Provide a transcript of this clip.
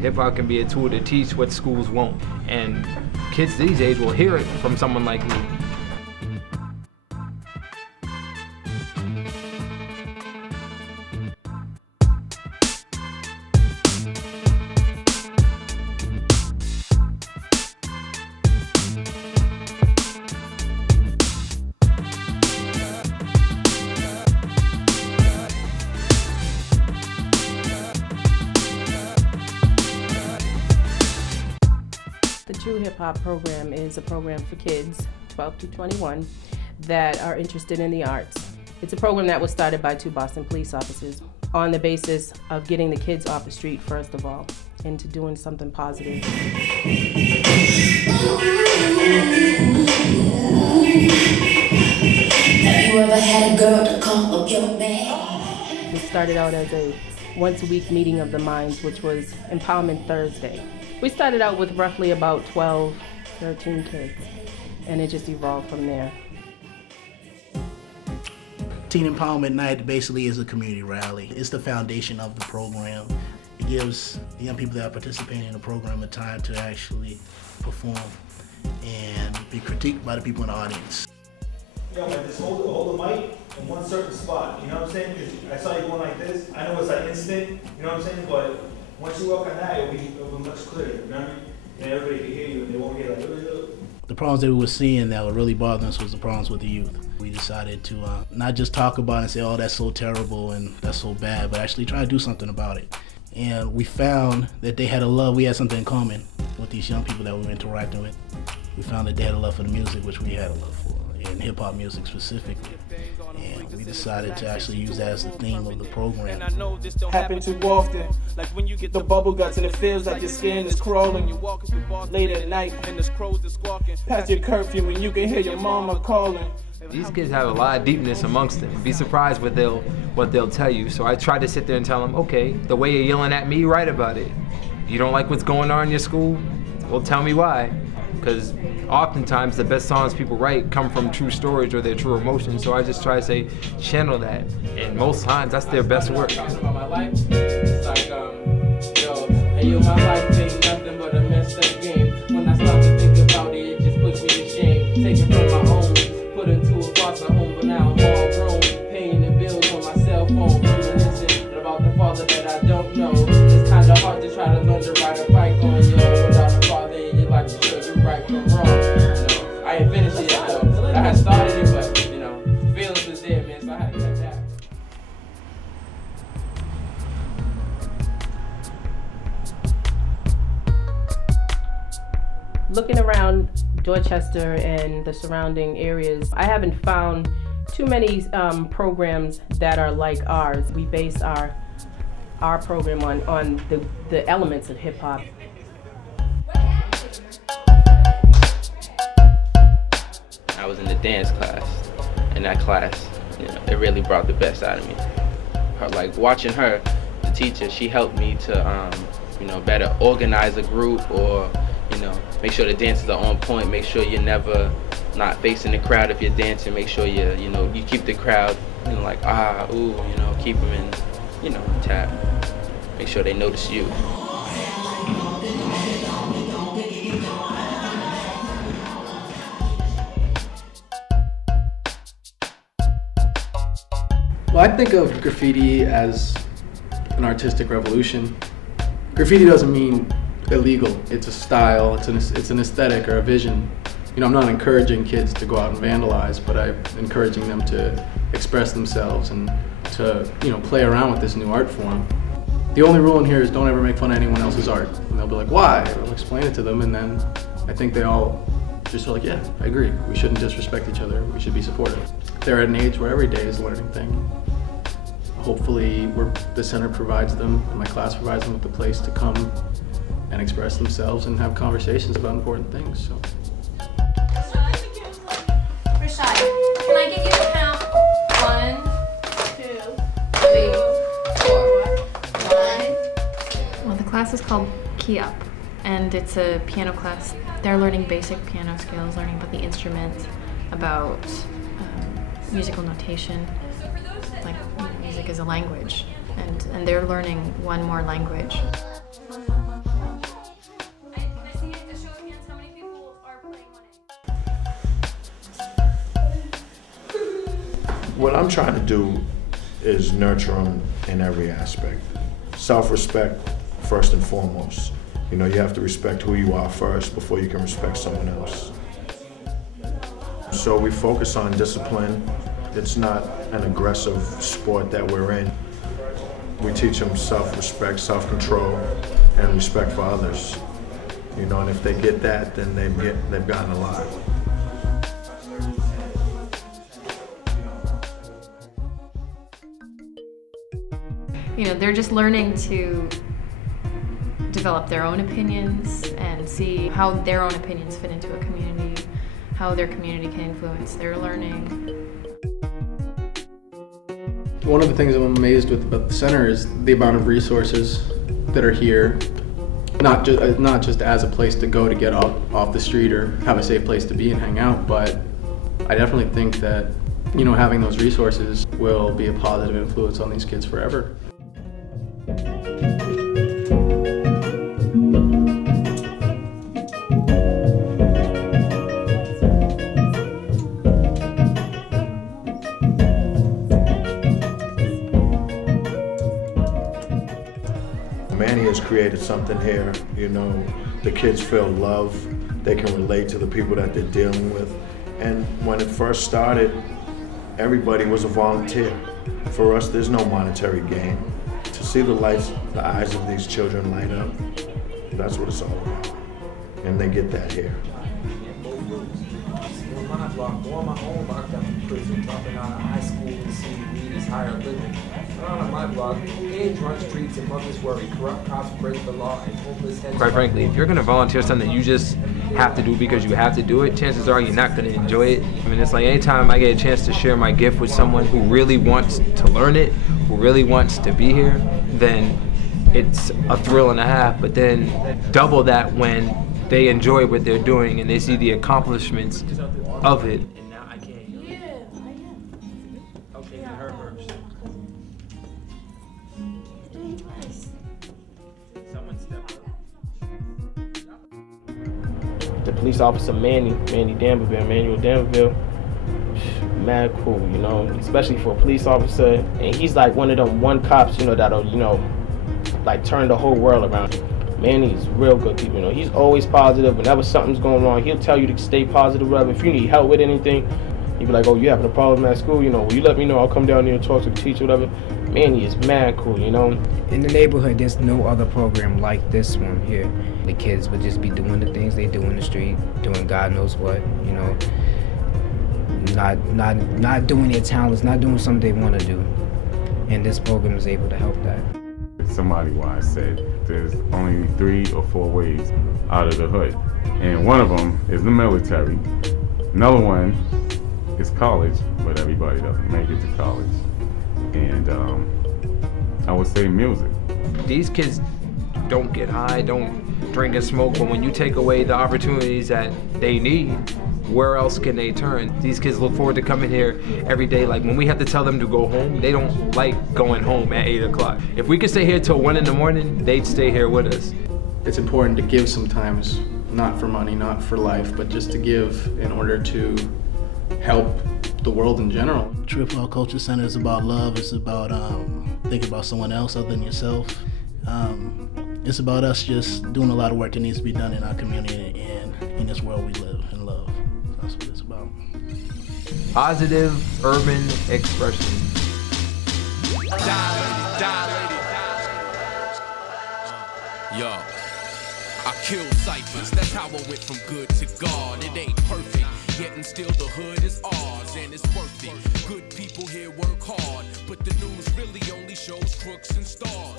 Hip-hop can be a tool to teach what schools won't. And kids these days will hear it from someone like me. The True Hip Hop program is a program for kids 12 to 21 that are interested in the arts. It's a program that was started by 2 Boston police officers on the basis of getting the kids off the street first of all into doing something positive. Have you ever had a girl to call up your name? It started out as a once-a-week meeting of the minds, which was Empowerment Thursday. We started out with roughly about 12, 13 kids, and it just evolved from there. Teen Empowerment Night basically is a community rally. It's the foundation of the program. It gives the young people that are participating in the program a time to actually perform and be critiqued by the people in the audience. Yo, man, just hold the mic in one certain spot, you know what I'm saying? Because I saw you going like this. I know it's like instinct, you know what I'm saying? But once you work on that, it'll be much clearer, you know what I mean? And everybody can hear you and they won't hear like, The problems that we were seeing that were really bothering us was the problems with the youth. We decided to not just talk about it and say, oh, that's so terrible and that's so bad, but actually try to do something about it. And we found that they had we had something in common with these young people that we were interacting with. We found that they had a love for the music, which we had a love for, and hip-hop music specifically. And we decided to actually use that as the theme of the program. Happen too often, like when you get the bubble guts and it feels like your skin is crawling. Late at night, and the crows are squawking. Past your curfew and you can hear your mama calling. These kids have a lot of deepness amongst them. Be surprised what they'll tell you. So I tried to sit there and tell them, okay, the way you're yelling at me, write about it. You don't like what's going on in your school? Well, tell me why. Because oftentimes the best songs people write come from true stories or their true emotions. So I just try to say, channel that. And most times that's their best work. My life, it's like, yo, my life ain't nothing but a messed up game. When I start to think about it, it just puts me to shame. Taken from my home, put into a foster home, but now I'm all grown. Paying the bills on my cell phone. Reminiscing about the father that I don't know. It's kind of hard to try to learn to ride a bike on, yo. Without a father in your life to show you right from wrong. You know, I ain't finished it yet, though. I had started it, but, you know, feelings was there, man, so I had to cut that. Looking around Dorchester and the surrounding areas, I haven't found too many programs that are like ours. We base our program on the elements of hip hop. I was in the dance class. In that class, you know, it really brought the best out of me. Like watching her, the teacher, she helped me to, you know, better organize a group, or, you know, make sure the dances are on point. Make sure you're never not facing the crowd if you're dancing. Make sure you know, you keep the crowd, you know, like ooh, you know, keep them in, you know, tap. Make sure they notice you. Well, I think of graffiti as an artistic revolution. Graffiti doesn't mean illegal. It's a style, it's an aesthetic or a vision. You know, I'm not encouraging kids to go out and vandalize, but I'm encouraging them to express themselves and to, you know, play around with this new art form. The only rule in here is don't ever make fun of anyone else's art. And they'll be like, why? I'll explain it to them, and then I think they all just are like, yeah, I agree. We shouldn't disrespect each other. We should be supportive. They're at an age where every day is a learning thing. Hopefully the center provides them, and my class provides them with a place to come and express themselves and have conversations about important things. So. Rashad, can I get you to count 1, 2, 3, 4. 1. Well, the class is called Key Up, and it's a piano class. They're learning basic piano skills, learning about the instrument, about musical notation. Like, music is a language, and they're learning one more language. I'm trying to do is nurture them in every aspect. Self-respect, first and foremost. You know, you have to respect who you are first before you can respect someone else. So we focus on discipline. It's not an aggressive sport that we're in. We teach them self-respect, self-control, and respect for others. You know, and if they get that, then they've gotten a lot. You know, they're just learning to develop their own opinions and see how their own opinions fit into a community, how their community can influence their learning. One of the things I'm amazed with about the center is the amount of resources that are here, not just as a place to go to get off the street or have a safe place to be and hang out, but I definitely think that, you know, having those resources will be a positive influence on these kids forever. Manny has created something here, you know, the kids feel love, they can relate to the people that they're dealing with. And when it first started, everybody was a volunteer. For us, there's no monetary gain. To see the eyes of these children light up, that's what it's all about. And they get that here. On my block, on my own block, I'm in prison, dropping out of high school to see weed is higher living. Around on my block, kids run streets and mothers worry, corrupt cops break the law, and homeless heads. Quite frankly, if you're gonna volunteer something you just have to do because you have to do it, chances are you're not gonna enjoy it. I mean, it's like anytime I get a chance to share my gift with someone who really wants to learn it, who really wants to be here, then it's a thrill and a half, but then double that when they enjoy what they're doing and they see the accomplishments of it. And now I can't. Okay, her first. Someone step up. The police officer Manny Dambreville, mad cool, you know, especially for a police officer. And he's like one of them cops, you know, that'll, you know, like turn the whole world around. Manny's real good people, you know. He's always positive. Whenever something's going wrong, he'll tell you to stay positive, whatever. If you need help with anything, he'll be like, oh, you having a problem at school? You know, will you let me know? I'll come down there and talk to the teacher, whatever. Manny is mad cool, you know. In the neighborhood, there's no other program like this one here. The kids would just be doing the things they do in the street, doing God knows what, you know. Not doing their talents, not doing something they want to do. And this program is able to help that. Somebody once said there's only 3 or 4 ways out of the hood, and one of them is the military. Another one is college, but everybody doesn't make it to college. And I would say music. These kids don't get high, don't drink and smoke, but when you take away the opportunities that they need, where else can they turn? These kids look forward to coming here every day. Like when we have to tell them to go home, they don't like going home at 8 o'clock. If we could stay here till 1 in the morning, they'd stay here with us. It's important to give sometimes, not for money, not for life, but just to give in order to help the world in general. True Hip Hop Culture Center is about love. It's about thinking about someone else other than yourself. It's about us just doing a lot of work that needs to be done in our community and in this world we live and love. That's what it's about. Positive urban expression. Yo, I killed ciphers, that's how I went from good to God. It ain't perfect, yet and still the hood is ours, and it's worth it. Good people here work hard, but the news really only shows crooks and stars.